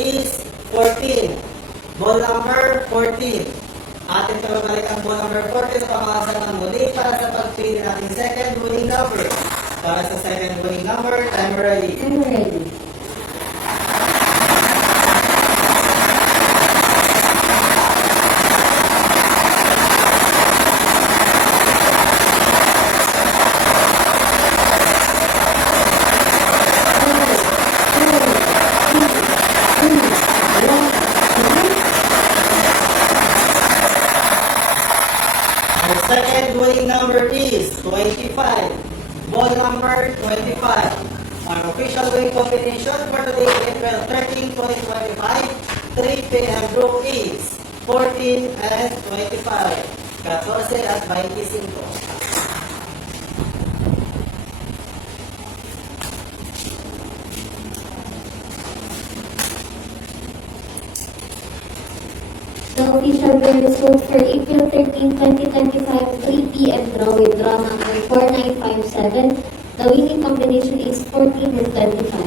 is 14. Ball number 14. Atin ka babalik ang ball number 14 sa pamakasan ng muli para sa pagpili natin second winning number. Para sa second winning number, time ready. I'm ready. The second winning number is 25. Ball number 25. Our official winning combination for today, April 13, 2025, 3 p.m. group is 14 and 25. 14 at 25. The official win result for April 13, 2025, 3 p.m. draw with draw number 4957. The winning combination is 14 and 25.